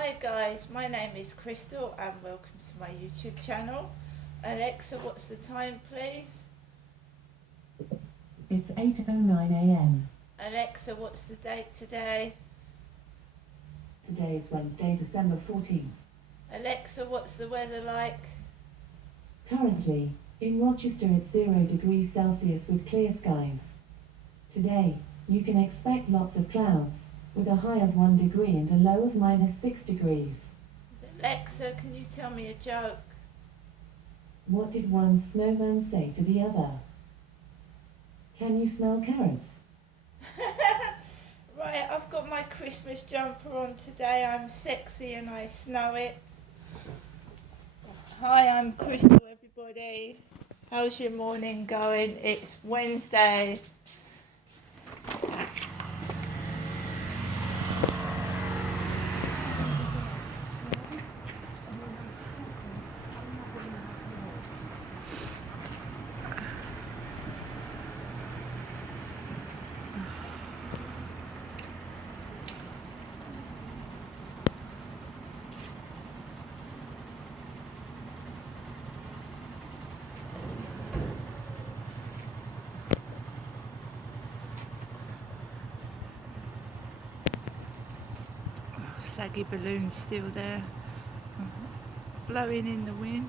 Hi guys, my name is Crystal and welcome to my YouTube channel. Alexa, what's the time please? It's 8:09 a.m. Alexa, what's the date today? Today is Wednesday, December 14th. Alexa, what's the weather like? Currently, in Rochester it's 0 degrees Celsius with clear skies. Today, you can expect lots of clouds, with a high of 1 degree and a low of -6 degrees. Alexa, can you tell me a joke? What did one snowman say to the other? Can you smell carrots? Right, I've got my Christmas jumper on today. I'm sexy and I snow it. Hi, I'm Crystal, everybody. How's your morning going? It's Wednesday. Saggy balloon still there, blowing in the wind.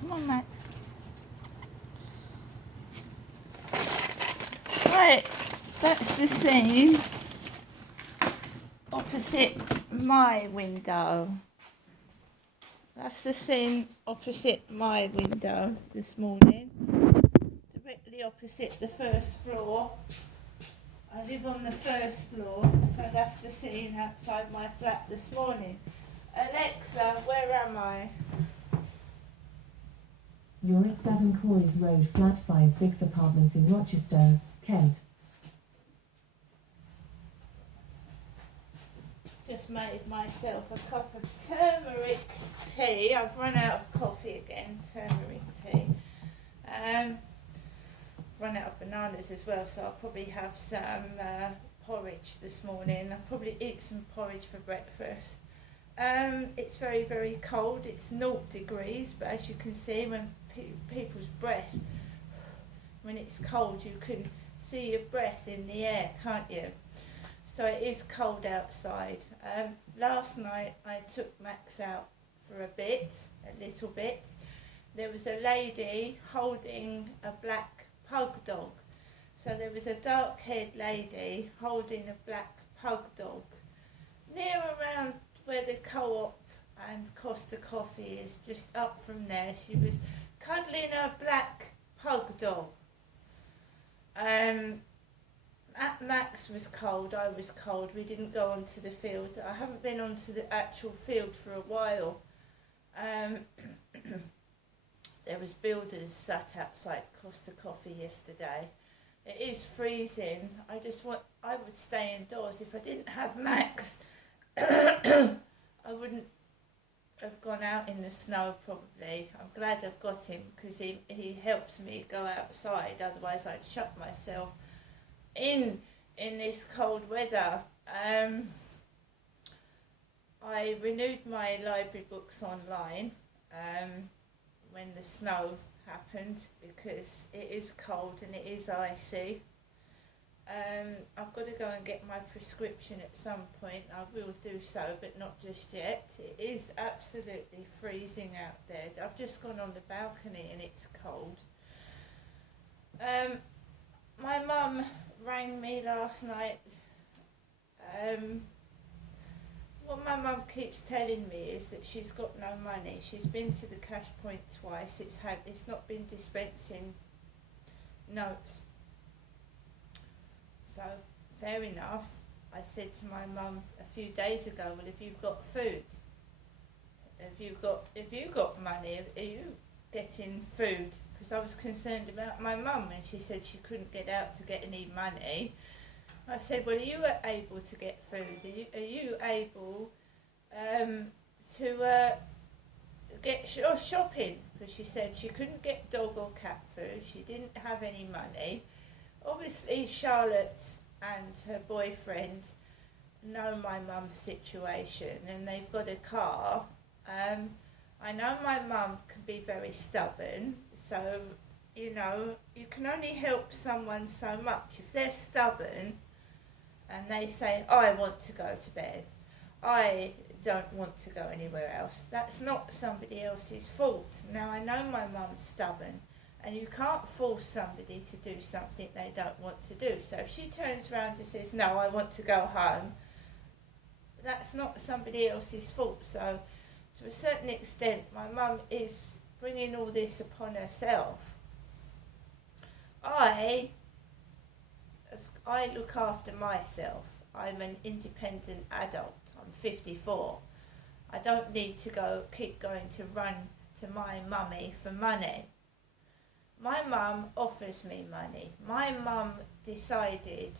Come on, Max. Right, that's the scene opposite my window. That's the scene opposite my window this morning, directly opposite the first floor. I live on the first floor, so that's the scene outside my flat this morning. Alexa, where am I? You're at 7 Coys Road, Flat 5 Fix Apartments in Rochester, Kent. Just made myself a cup of turmeric tea. I've run out of coffee again, turmeric tea. Run out of bananas as well, so I'll probably have some porridge this morning. I'll probably eat some porridge for breakfast. It's very, very cold. It's 0 degrees, but as you can see, when people's breath, when it's cold, you can see your breath in the air, can't you? So it is cold outside. Last night I took Max out for a little bit. There was a lady holding a black pug dog. So there was a dark-haired lady holding a black pug dog near around where the Co-op and Costa Coffee is, just up from there. She was cuddling her black pug dog. Max was cold, I was cold, we didn't go onto the field. I haven't been onto the actual field for a while. There was builders sat outside Costa Coffee yesterday. It is freezing. I would stay indoors. If I didn't have Max, I wouldn't have gone out in the snow probably. I'm glad I've got him because he helps me go outside, otherwise I'd shut myself in this cold weather. I renewed my library books online when the snow happened because it is cold and it is icy. I've got to go and get my prescription at some point. I will do so, but not just yet. It is absolutely freezing out there. I've just gone on the balcony and it's cold. My mum rang me last night. What my mum keeps telling me is that she's got no money. She's been to the cash point twice. It's not been dispensing notes. So fair enough. I said to my mum a few days ago, well, if you've got food, if you got money, are you getting food? Because I was concerned about my mum, and she said she couldn't get out to get any money. I said, well, are you able to get food? Are you able to get shopping, because she said she couldn't get dog or cat food. She didn't have any money. Obviously, Charlotte and her boyfriend know my mum's situation, and they've got a car. I know my mum can be very stubborn, so you can only help someone so much. If they're stubborn and they say, I want to go to bed, I don't want to go anywhere else, that's not somebody else's fault. Now, I know my mum's stubborn, and you can't force somebody to do something they don't want to do. So if she turns around and says, no, I want to go home, that's not somebody else's fault. So to a certain extent, my mum is bringing all this upon herself. I look after myself. I'm an independent adult. I'm 54. I don't need to keep going to run to my mummy for money. My mum offers me money. My mum decided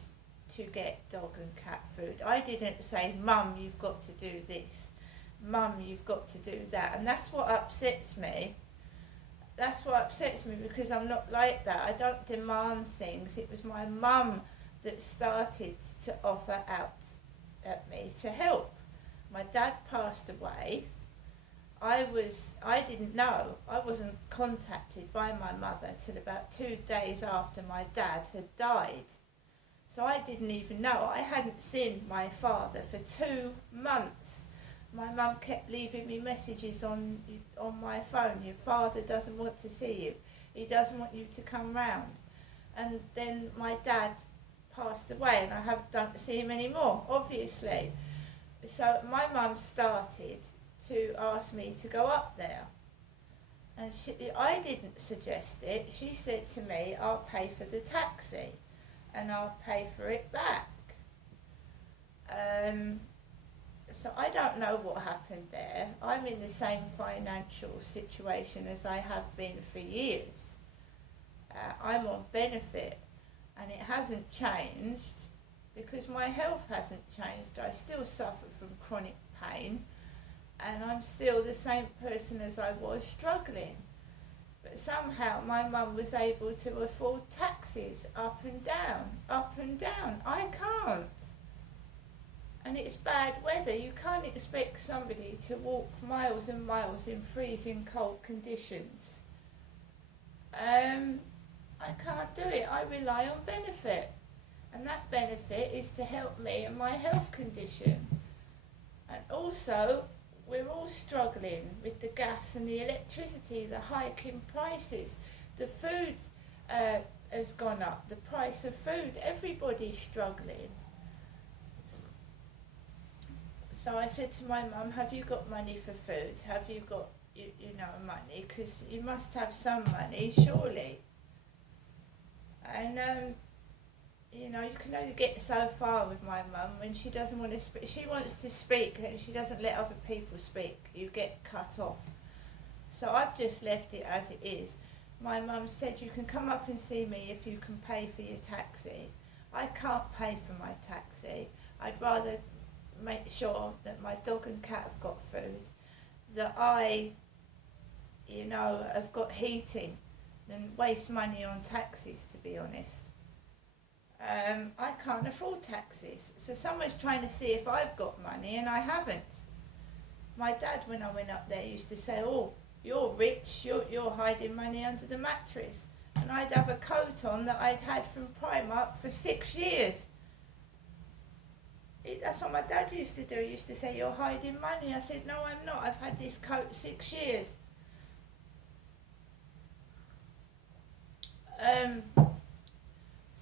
to get dog and cat food. I didn't say, Mum, you've got to do this. Mum, you've got to do that. And that's what upsets me. That's what upsets me, because I'm not like that. I don't demand things. It was my mum that started to offer out at me to help. My dad passed away. I didn't know. I wasn't contacted by my mother till about 2 days after my dad had died. So I didn't even know. I hadn't seen my father for 2 months. My mum kept leaving me messages on my phone. Your father doesn't want to see you. He doesn't want you to come round. And then my dad passed away, and I don't see him anymore, obviously. So my mum started to ask me to go up there. And I didn't suggest it. She said to me, I'll pay for the taxi and I'll pay for it back. So I don't know what happened there. I'm in the same financial situation as I have been for years. I'm on benefit, and it hasn't changed because my health hasn't changed. I still suffer from chronic pain, and I'm still the same person as I was, struggling. But somehow my mum was able to afford taxis up and down, up and down. I can't. And it's bad weather. You can't expect somebody to walk miles and miles in freezing cold conditions. I can't do it. I rely on benefit. And that benefit is to help me and my health condition. And also, we're all struggling with the gas and the electricity, the hike in prices. The food has gone up, the price of food. Everybody's struggling. So I said to my mum, have you got money for food? Have you got, money? Because you must have some money, surely. And, you can only get so far with my mum when she doesn't want to speak. She wants to speak and she doesn't let other people speak. You get cut off. So I've just left it as it is. My mum said, you can come up and see me if you can pay for your taxi. I can't pay for my taxi. I'd rather make sure that my dog and cat have got food, that I, have got heating, than waste money on taxis, to be honest. I can't afford taxis. So someone's trying to see if I've got money, and I haven't. My dad, when I went up there, used to say, oh, you're rich, you're hiding money under the mattress. And I'd have a coat on that I'd had from Primark for 6 years. That's what my dad used to do. He used to say, you're hiding money. I said, no, I'm not. I've had this coat 6 years.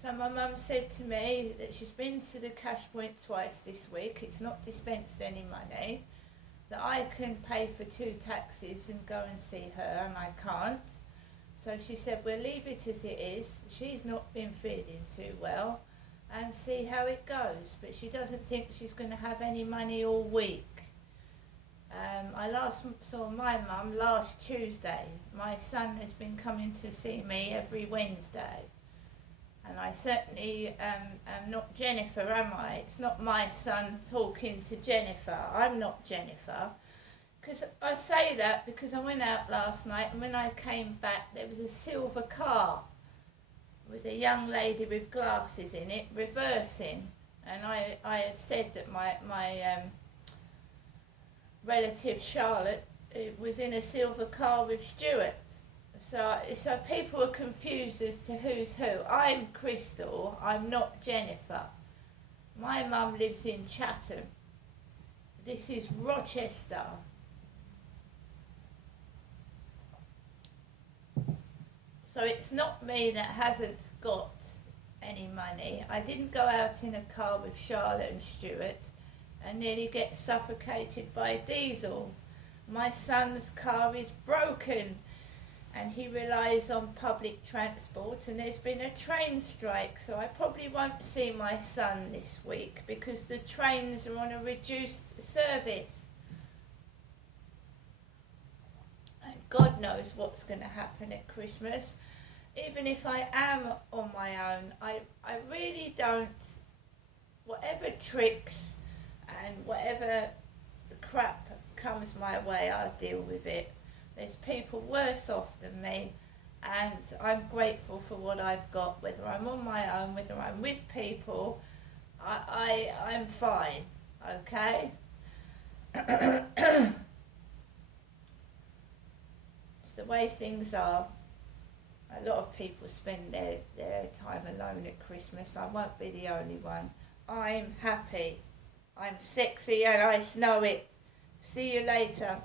So my mum said to me that she's been to the cash point twice this week. It's not dispensed any money. That I can pay for 2 taxis and go and see her, and I can't. So she said, we'll leave it as it is. She's not been feeling too well, and see how it goes. But she doesn't think she's going to have any money all week. I last saw my mum last Tuesday. My son has been coming to see me every Wednesday. And I certainly am not Jennifer, am I? It's not my son talking to Jennifer. I'm not Jennifer. because I say that because I went out last night and when I came back there was a silver car with a young lady with glasses in it reversing, and I had said that my relative Charlotte was in a silver car with Stuart. So people are confused as to who's who. I'm Crystal, I'm not Jennifer. My mum lives in Chatham. This is Rochester. So it's not me that hasn't got any money. I didn't go out in a car with Charlotte and Stuart and nearly get suffocated by diesel. My son's car is broken and he relies on public transport, and there's been a train strike, so I probably won't see my son this week because the trains are on a reduced service. And God knows what's going to happen at Christmas. Even if I am on my own, I really don't, whatever tricks and whatever crap comes my way, I'll deal with it. There's people worse off than me, and I'm grateful for what I've got, whether I'm on my own, whether I'm with people, I'm fine, okay? It's the way things are. A lot of people spend their time alone at Christmas. I won't be the only one. I'm happy. I'm sexy and I know it. See you later.